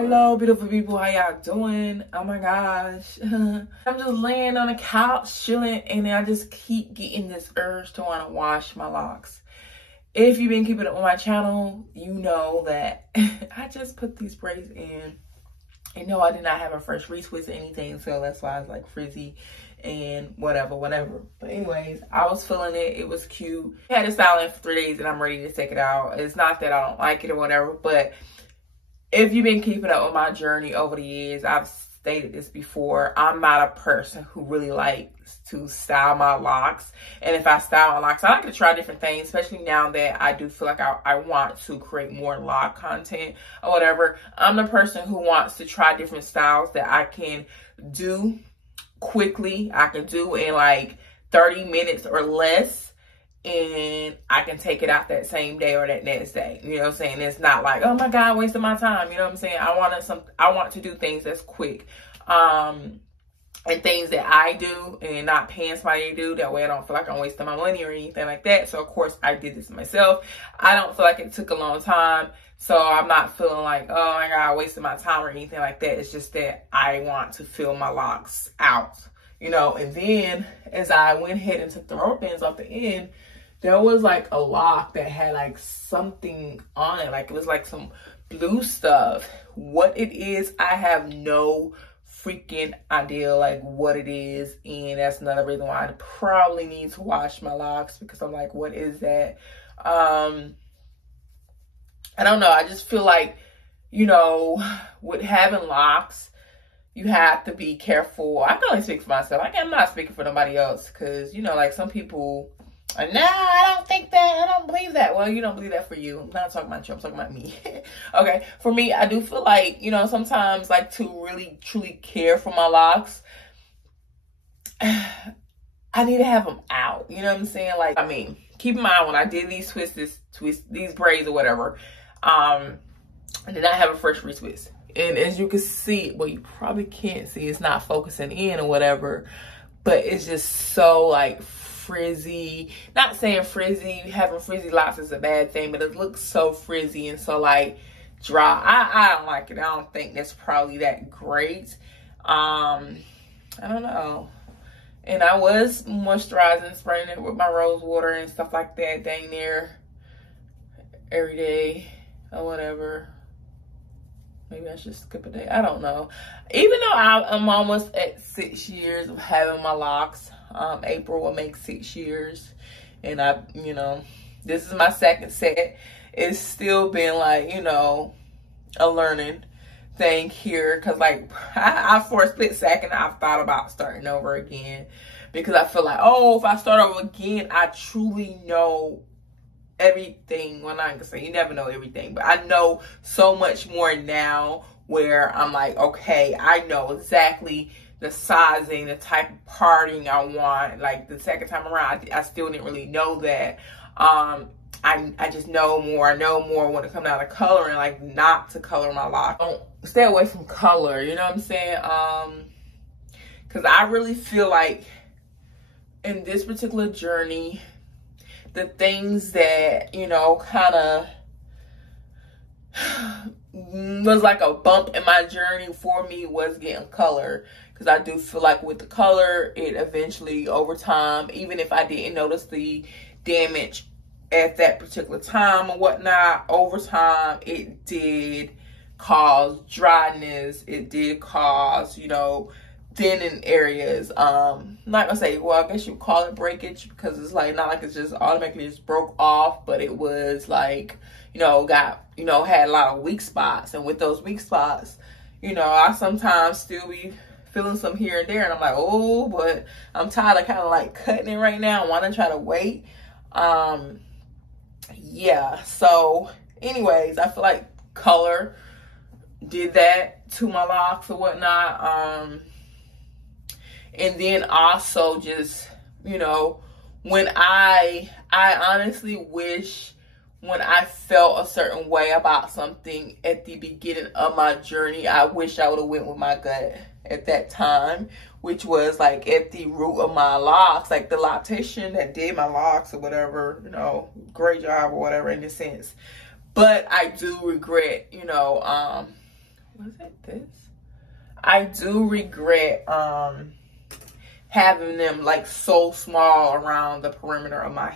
Hello, beautiful people. How y'all doing? Oh my gosh. I'm just laying on the couch, chilling, and I just keep getting this urge to want to wash my locks. If you've been keeping up with my channel, you know that I just put these braids in. And no, I did not have a fresh retwist or anything, so that's why it's like frizzy and whatever. But anyways, I was feeling it. It was cute. I had it style in for 3 days and I'm ready to take it out. It's not that I don't like it or whatever, but if you've been keeping up with my journey over the years, I've stated this before, I'm not a person who really likes to style my locks. And if I style my locks, I like to try different things, especially now that I do feel like I want to create more lock content or whatever. I'm the person who wants to try different styles that I can do quickly. I can do in like 30 minutes or less. And I can take it out that same day or that next day. You know what I'm saying? It's not like, oh my God, wasting my time. You know what I'm saying? I want to do things that's quick. And things that I do and not paying somebody to do. That way I don't feel like I'm wasting my money or anything like that. So of course I did this myself. I don't feel like it took a long time. So I'm not feeling like, oh my God, I wasted my time or anything like that. It's just that I want to fill my locks out. You know, and then as I went ahead and took the rubber bands off the end, there was like a lock that had like something on it. Like it was like some blue stuff. What it is, I have no freaking idea like what it is. And that's another reason why I probably need to wash my locks, because I'm like, what is that? I don't know. I just feel like, you know, with having locks, you have to be careful. I can only speak for myself. I'm not speaking for nobody else, because, you know, like some people, no, I don't think that. I don't believe that. Well, you don't believe that for you. I'm not talking about you. I'm talking about me. Okay. For me, I do feel like, you know, sometimes like to really, truly care for my locks, I need to have them out. You know what I'm saying? Like, I mean, keep in mind when I did these these braids or whatever, I did not have a fresh retwist. And as you can see, well, you probably can't see, it's not focusing in or whatever, but it's just so like frizzy. Not saying frizzy, having frizzy locks is a bad thing, but it looks so frizzy and so like dry. I don't like it. I don't think that's probably that great. I don't know. And I was moisturizing, spraying it with my rose water and stuff like that dang near every day or whatever. Maybe I should skip a day. I don't know. Even though I'm almost at 6 years of having my locks. April will make 6 years. And you know, this is my second set. It's still been like, you know, a learning thing here. Because like, I for a split second, I've thought about starting over again. Because I feel like, oh, if I start over again, I truly know everything. Well, I'm not gonna say you never know everything, but I know so much more now where I'm like, okay, I know exactly the sizing, the type of parting I want. Like the second time around, I still didn't really know that. I just know more. I know more when it comes down to coloring, like not to color my lock. Don't stay away from color, you know what I'm saying? Because I really feel like in this particular journey, the things that, you know, kind of was like a bump in my journey for me was getting color. Because I do feel like with the color, it eventually, over time, even if I didn't notice the damage at that particular time or whatnot, over time, it did cause dryness. It did cause, you know, thinning areas. I'm not gonna say, well, I guess you call it breakage, because it's like not like it's just automatically just broke off, but it was like, you know, had a lot of weak spots. And with those weak spots, you know, I sometimes still be feeling some here and there, and I'm like, oh, but I'm tired of kind of like cutting it right now. I want to try to wait. Yeah, so anyways, I feel like color did that to my locks or whatnot. And then also just, you know, when I honestly wish when I felt a certain way about something at the beginning of my journey, I wish I would have went with my gut at that time, which was like at the root of my locks, like the loctician that did my locks or whatever, you know, great job or whatever in a sense. But I do regret, you know, was it this? I do regret having them like so small around the perimeter of my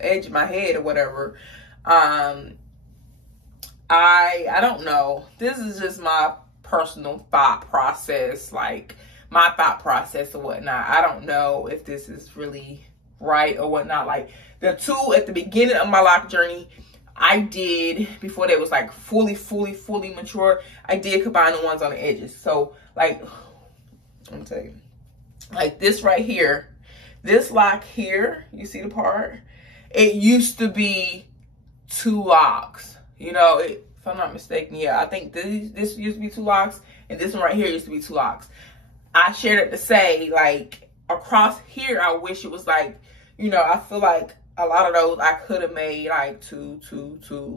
edge of my head or whatever. I don't know. This is just my personal thought process, like my thought process or whatnot. I don't know if this is really right or whatnot. Like the two at the beginning of my lock journey, I did, before they was like fully mature, I did combine the ones on the edges. So like, let me tell you, like this right here, this lock here, you see the part? It used to be 2 locks. You know, if I'm not mistaken, yeah, I think this used to be 2 locks, and this one right here used to be 2 locks. I shared it to say, like, across here, I wish it was like, you know, I feel like a lot of those I could have made like two,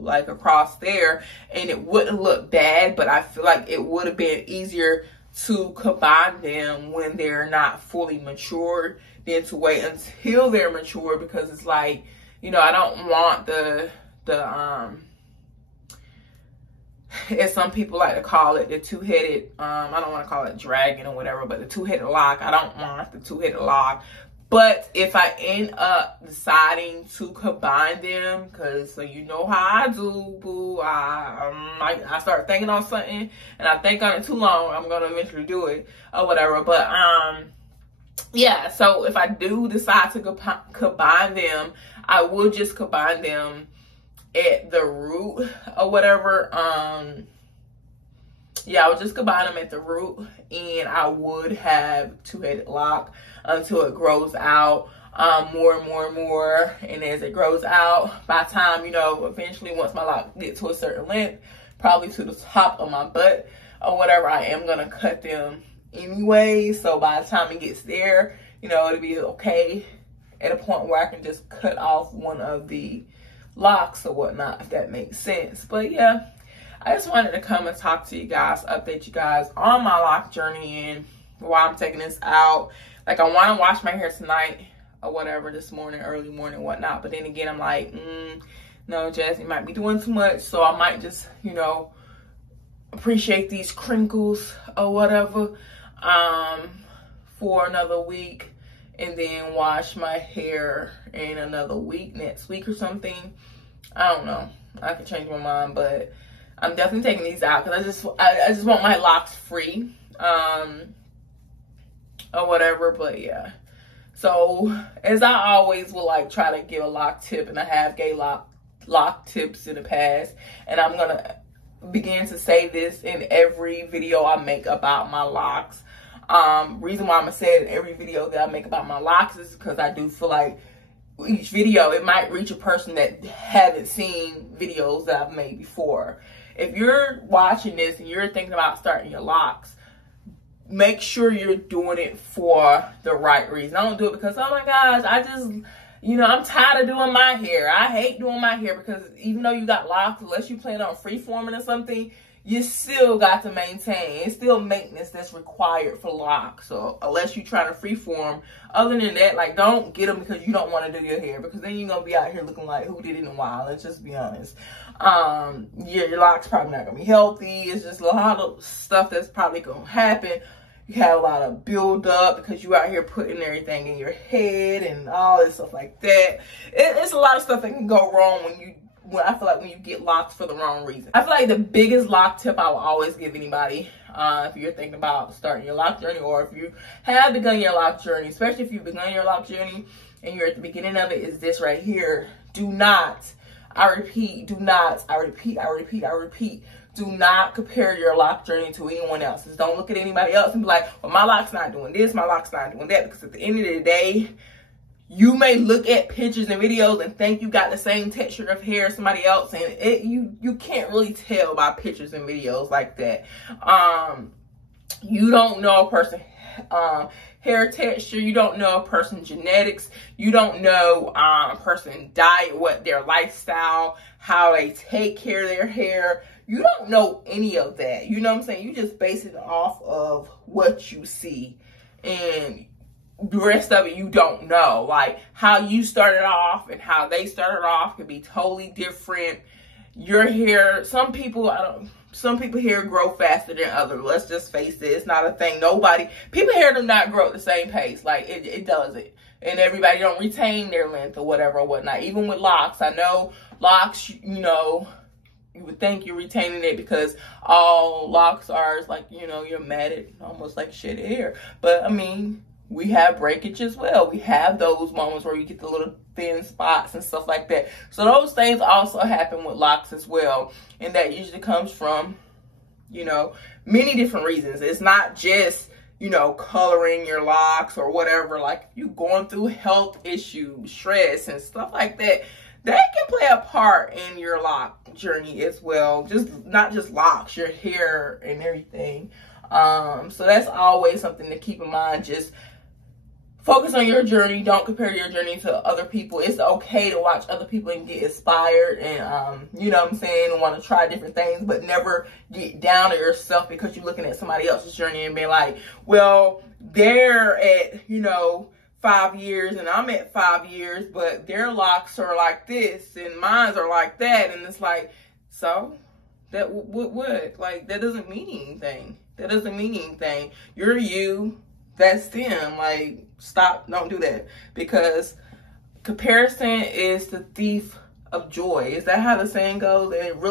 like across there, and it wouldn't look bad, but I feel like it would have been easier to combine them when they're not fully matured than to wait until they're mature, because it's like, you know, I don't want the as some people like to call it, the two-headed, I don't want to call it dragon or whatever, but the two-headed lock. I don't want the two-headed lock. But if I end up deciding to combine them, because so you know how I do, boo, I start thinking on something and I think on it too long, I'm going to eventually do it or whatever. But yeah, so if I do decide to combine them, I will just combine them at the root or whatever. Yeah, I would just combine them at the root, and I would have two-headed lock until it grows out more and more and more. And as it grows out, by the time, you know, eventually once my lock gets to a certain length, probably to the top of my butt or whatever, I am going to cut them anyway. So by the time it gets there, you know, it'll be okay at a point where I can just cut off one of the locks or whatnot, if that makes sense. But yeah, I just wanted to come and talk to you guys, update you guys on my lock journey and why I'm taking this out. Like, I want to wash my hair tonight or whatever, this morning, early morning, whatnot. But then again, I'm like, no, Jazz, you might be doing too much. So I might just, you know, appreciate these crinkles or whatever for another week, and then wash my hair in another week, next week or something. I don't know. I could change my mind, but I'm definitely taking these out because I just want my locks free, or whatever. But yeah, so as I always will like try to give a lock tip, and I have gave lock tips in the past, and I'm gonna begin to say this in every video I make about my locks. Reason why I'm gonna say it in every video that I make about my locks is because I do feel like each video, it might reach a person that haven't seen videos that I've made before. If you're watching this and you're thinking about starting your locks, make sure you're doing it for the right reason. I don't do it because, oh my gosh, I just, you know, I'm tired of doing my hair. I hate doing my hair, because even though you got locks, unless you plan on free-forming or something, you still got to maintain. It's still maintenance that's required for locks. So unless you're trying to freeform, other than that, like, don't get them because you don't want to do your hair, because then you're going to be out here looking like who did it in a while. Let's just be honest. Your locks probably not going to be healthy. It's just a lot of stuff that's probably going to happen. You have a lot of build up because you out here putting everything in your head and all this stuff like that. It's a lot of stuff that can go wrong when I feel like when you get locked for the wrong reason. I feel like the biggest lock tip I will always give anybody, if you're thinking about starting your lock journey, or if you have begun your lock journey, especially if you've begun your lock journey and you're at the beginning of it, is this right here. Do not, I repeat, do not, I repeat, do not compare your lock journey to anyone else's. Don't look at anybody else and be like, well, my lock's not doing this, my lock's not doing that, because at the end of the day, you may look at pictures and videos and think you got the same texture of hair as somebody else, and you can't really tell by pictures and videos like that. You don't know a person's hair texture. You don't know a person's genetics. You don't know a person's diet, what their lifestyle, how they take care of their hair. You don't know any of that. You know what I'm saying? You just base it off of what you see, and the rest of it you don't know. Like, how you started off and how they started off could be totally different. your hair, some people hair grow faster than others. Let's just face it. It's not a thing. People hair do not grow at the same pace. Like, it doesn't. And everybody don't retain their length or whatever or whatnot. Even with locks, I know locks, you know, you would think you're retaining it because all locks are is like, you know, you're matted, almost like shedded hair. But I mean, we have breakage as well. We have those moments where you get the little thin spots and stuff like that. So those things also happen with locks as well. And that usually comes from, you know, many different reasons. It's not just, you know, coloring your locks or whatever. Like, you going through health issues, stress and stuff like that, that can play a part in your lock journey as well. Just not just locks, your hair and everything. So that's always something to keep in mind. Just focus on your journey. Don't compare your journey to other people. It's okay to watch other people and get inspired and, you know what I'm saying, and want to try different things, but never get down on yourself because you're looking at somebody else's journey and being like, well, they're at, you know, 5 years and I'm at 5 years, but their locks are like this and mine are like that. And it's like, so that what? Like, that doesn't mean anything. That doesn't mean anything. You're you. That's them. Like, stop. Don't do that. Because comparison is the thief of joy. Is that how the saying goes? And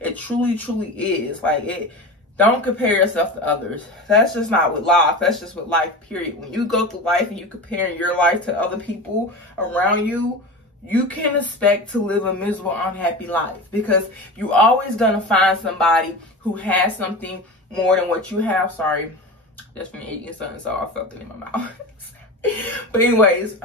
it truly is. Like, don't compare yourself to others. That's just not with life. That's just with life, period. When you go through life and you compare your life to other people around you, you can expect to live a miserable, unhappy life. Because you're always going to find somebody who has something more than what you have. Sorry. Just from eating something, so I felt it in my mouth. But anyways,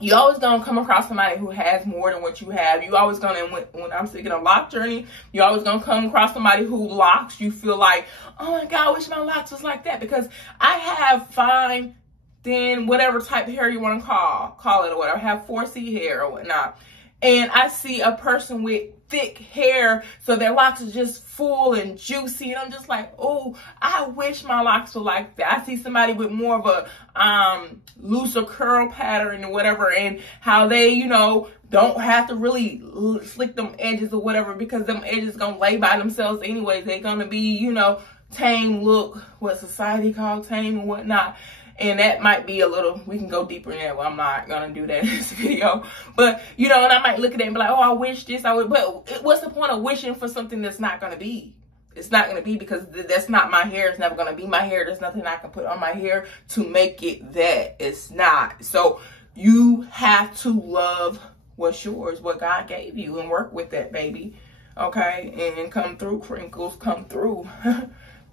you always gonna come across somebody who has more than what you have. You always gonna, when I'm taking a lock journey, you always gonna come across somebody who locks. You feel like, oh my God, I wish my locks was like that, because I have fine, thin, whatever type of hair you want to call it or whatever. I have 4C hair or whatnot. And I see a person with thick hair, so their locks are just full and juicy, and I'm just like, oh, I wish my locks were like that. I see somebody with more of a looser curl pattern or whatever, and how they, you know, don't have to really slick them edges or whatever, because them edges gonna lay by themselves anyways. They're gonna be, you know, tame look, what society called tame and whatnot. And that might be a little, we can go deeper in that. Well, I'm not going to do that in this video. But, you know, and I might look at it and be like, oh, I wish this, I would. But what's the point of wishing for something that's not going to be? It's not going to be, because that's not my hair. It's never going to be my hair. There's nothing I can put on my hair to make it that. It's not. So you have to love what's yours, what God gave you, and work with that, baby. Okay? And come through, crinkles, come through.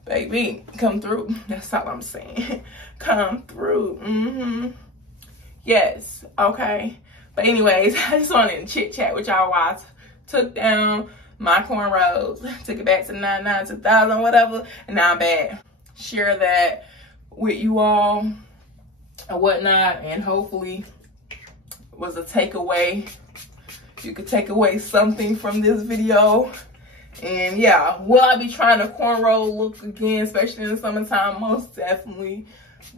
Baby, come through. That's all I'm saying. Come through. Yes. Okay. But anyways, I just wanted to chit chat with y'all while I took down my cornrows. Took it back to 99, 2000, whatever. And now I'm back. Share that with you all and whatnot. And hopefully it was a takeaway. You could take away something from this video. And yeah, will I be trying to cornrow look again, especially in the summertime? Most definitely.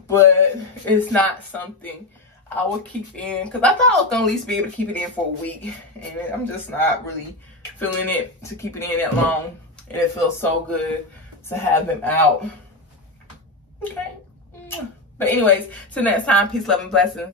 But it's not something I would keep in, because I thought I was going to at least be able to keep it in for a week. And I'm just not really feeling it to keep it in that long. And it feels so good to have them out. Okay. But anyways, till next time, peace, love, and blessings.